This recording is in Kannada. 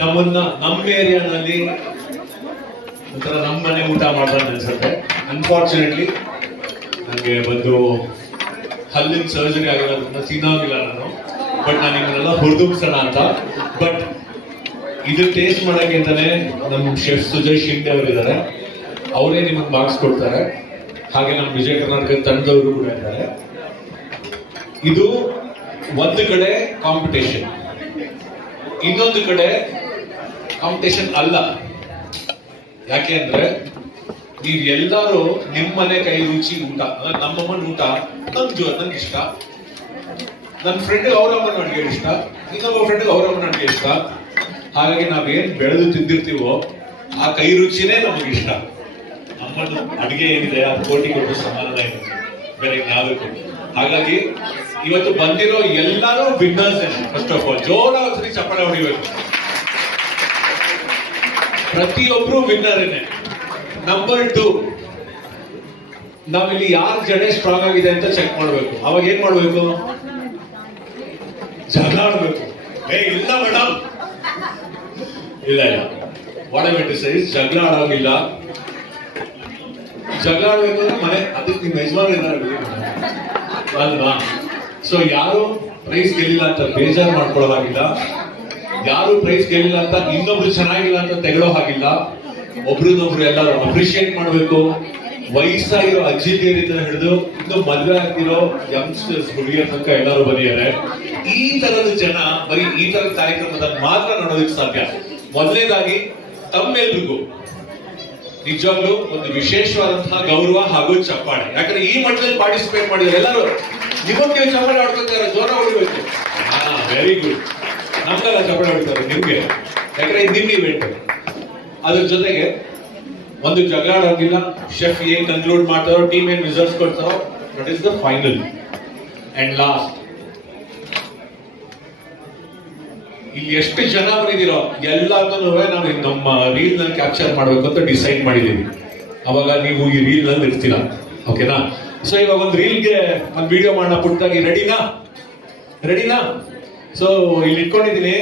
ನಮ್ಮನ್ನ, ನಮ್ಮ ಏರಿಯಾನಲ್ಲಿ ಒಂಥರ ನಮ್ಮನೆ ಊಟ ಮಾಡ್ದಂತ ಅನ್ಸುತ್ತೆ. ಅನ್ಫಾರ್ಚುನೇಟ್ಲಿ ನನಗೆ ಬಂದು ಹಲ್ಲಿನ ಸರ್ಜರಿ ಆಗಿರೋದ್ರಿಂದ ತಿನ್ನೋಗಿಲ್ಲ ನಾನು. ಬಟ್ ನಾನು ಇವನ್ನೆಲ್ಲ ಹೊಡೆದುಗ್ಸೋಣ ಅಂತ. ಬಟ್ ಇದು ಟೇಸ್ಟ್ ಮಾಡೋಕ್ಕೆ ಅಂತಲೇ ನಮ್ಮ ಶೆಫ್ ಸುಜಯ್ ಅವರು ಇದ್ದಾರೆ ಅವರೇ ನಿಮಗೆ ಮಾರ್ಕ್ಸ್ ಕೊಡ್ತಾರೆ. ಹಾಗೆ ನಮ್ಮ ವಿಜಯ ಕರ್ನಾಟಕ ತಂಡದವರು ಕೂಡ ಇದ್ದಾರೆ. ಇದು ಒಂದು ಕಡೆ ಕಾಂಪಿಟೇಷನ್ ಇನ್ನೊಂದು ಕಡೆ ಕಾಂಪಿಟೇಷನ್ ಅಲ್ಲ. ಯಾಕೆ ಅಂದ್ರೆ ನೀವ್ ಎಲ್ಲರೂ ನಿಮ್ಮನೆ ಕೈ ರುಚಿ ಊಟ ಅಂದ್ರೆ ನಮ್ಮಮ್ಮನ ಊಟ ನಮ್ಗೆ ನಂಗೆ ಇಷ್ಟ. ನನ್ನ ಫ್ರೆಂಡ್ ಅವರಮ್ಮನ ಅಡುಗೆ ಇಷ್ಟ, ಇನ್ನೊಬ್ಬ ಫ್ರೆಂಡ್ ಅವರಮ್ಮನ ಅಡುಗೆ ಇಷ್ಟ. ಹಾಗಾಗಿ ನಾವೇನ್ ಬೆಳೆದು ತಿಂದಿರ್ತೀವೋ ಆ ಕೈ ರುಚಿನೇ ನಮಗೆ ಇಷ್ಟ. ನಮ್ಮದು ಅಡುಗೆ ಏನಿದೆ ಆ ಕೋಟಿ ಕೊಟ್ಟು ಸಮಾನ ಇದೆ. ಬೇರೆ ಯಾವ್ದಕ್ಕೂ ಹಾಗಾಗಿ ಇವತ್ತು ಬಂದಿರೋ ಎಲ್ಲರೂ ವಿನ್ನರ್ಸ್ ಫಸ್ಟ್ ಆಫ್ ಆಲ್ ಜೋರಾಗಿ ಚಪ್ಪಾಳೆ ಹೊಡಿಬೇಕು. ಪ್ರತಿಯೊಬ್ರು ವಿನ್ನರ್ ನಂಬರ್ ಟು ನಾವಿಲ್ಲಿ ಯಾರ ಜಡೆ ಸ್ಟ್ರಾಂಗ್ ಆಗಿದೆ ಅಂತ ಚೆಕ್ ಮಾಡ್ಬೇಕು. ಅವಾಗ ಏನ್ ಮಾಡ್ಬೇಕು? ಜಗಳ ಆಡ್ಬೇಕು ಏ, ಇಲ್ಲ ಮೇಡಮ್ ಇಲ್ಲ ಇಲ್ಲ. ಐ ಸೈಜ್ ಜಗಳ ಆಡೋಂಗಿಲ್ಲ ಜಗಳ ಆಡ್ಬೇಕಂದ್ರೆ ಮನೆ, ಅದಕ್ಕೆ ನಿಮ್ಮ ಯಜಮಾನ ಏನಾದ್ರು ಸೊ ಯಾರು ಪ್ರೈಸ್ ಗೆಲ್ಲಿಲ್ಲ ಅಂತ ಬೇಜಾರು ಮಾಡ್ಕೊಳ್ಳೋ ಹಾಗಿಲ್ಲ ಯಾರು ಪ್ರೈಸ್ ಗೆಲ್ಲಿಲ್ಲ ಅಂತ, ಇನ್ನೊಬ್ರು ಚೆನ್ನಾಗಿಲ್ಲ ಅಂತ ತೆಗಳೋ ಹಾಗಿಲ್ಲ. ಒಬ್ರನ್ನೊಬ್ರು ಎಲ್ಲರೂ ಅಪ್ರಿಶಿಯೇಟ್ ಮಾಡ್ಬೇಕು. ವಯಸ್ಸಾಗಿರೋ ಅಜ್ಜಿದೇರಿಂದ ಹಿಡಿದು ಇನ್ನು ಮದುವೆ ಆಗ್ತಿರೋ ಯಂಗ್ಸ್ಟರ್ಸ್ ಹುಡುಗಿಯರ ತನಕ ಎಲ್ಲರೂ ಬಂದಿದ್ದಾರೆ. ಈ ತರದ ಜನ, ಬರೀ ಈ ತರ ಕಾರ್ಯಕ್ರಮದಲ್ಲಿ ಮಾತ್ರ ನೋಡೋದಕ್ಕೆ ಸಾಧ್ಯ. ಮೊದಲನೇದಾಗಿ ತಮ್ಮೆಲ್ರಿಗೂ ನಿಜವಾಗ್ಲೂ ಒಂದು ವಿಶೇಷವಾದಂತಹ ಗೌರವ ಹಾಗೂ ಚಪ್ಪಾಳೆ. ಯಾಕಂದ್ರೆ ಈ ಮಟ್ಟದಲ್ಲಿ ಪಾರ್ಟಿಸಿಪೇಟ್ ಮಾಡಿದ್ರೆ ಎಲ್ಲರೂ, ನಿಮಗೆ ಚಪ್ಪಾಳೆ ಹೊಡ್ಕೊತಾರೆ ಜೋರ ಹೊಡಿಬೇಕು. ವೆರಿ ಗುಡ್ ನಿಮ್ಗೆ. ಯಾಕಂದ್ರೆ ಇದು ಇವೆಂಟ್ ಅದ್ರ ಜೊತೆಗೆ ಒಂದು ಜಗಳ ಆಡೋಂಗಿಲ್ಲ ಶೆಫ್ ಏನ್ ಕನ್ಕ್ಲೂಡ್ ಮಾಡ್ತಾರೋ ಟೀಮ್ ಏನ್ ರಿಸಲ್ಟ್ಸ್ ಕೊಡ್ತಾರೋ that is the final and last ಇಲ್ಲಿ ಎಷ್ಟು ಜನ ಬಂದಿದ್ದೀರೋ, ಎಲ್ಲದನ್ನು ನಾವು ನಮ್ಮ ರೀಲ್ನಲ್ಲಿ ಕ್ಯಾಪ್ಚರ್ ಮಾಡ್ಬೇಕು ಅಂತ ಡಿಸೈಡ್ ಮಾಡಿದೀವಿ ಅವಾಗ ನೀವು ಈ ರೀಲ್ನಲ್ಲಿ ಇರ್ತೀರಾ? ಓಕೆನಾ ಸೊ ಇವಾಗ ಒಂದು ರೀಲ್ಗೆ ಒಂದು ವಿಡಿಯೋ ಮಾಡೋಣ ಪುಟ್ಟಾಗಿ. ರೆಡಿನಾ ರೆಡಿನಾ ಸೊ ಇಲ್ಲಿ ಇಟ್ಕೊಂಡಿದ್ದೀನಿ.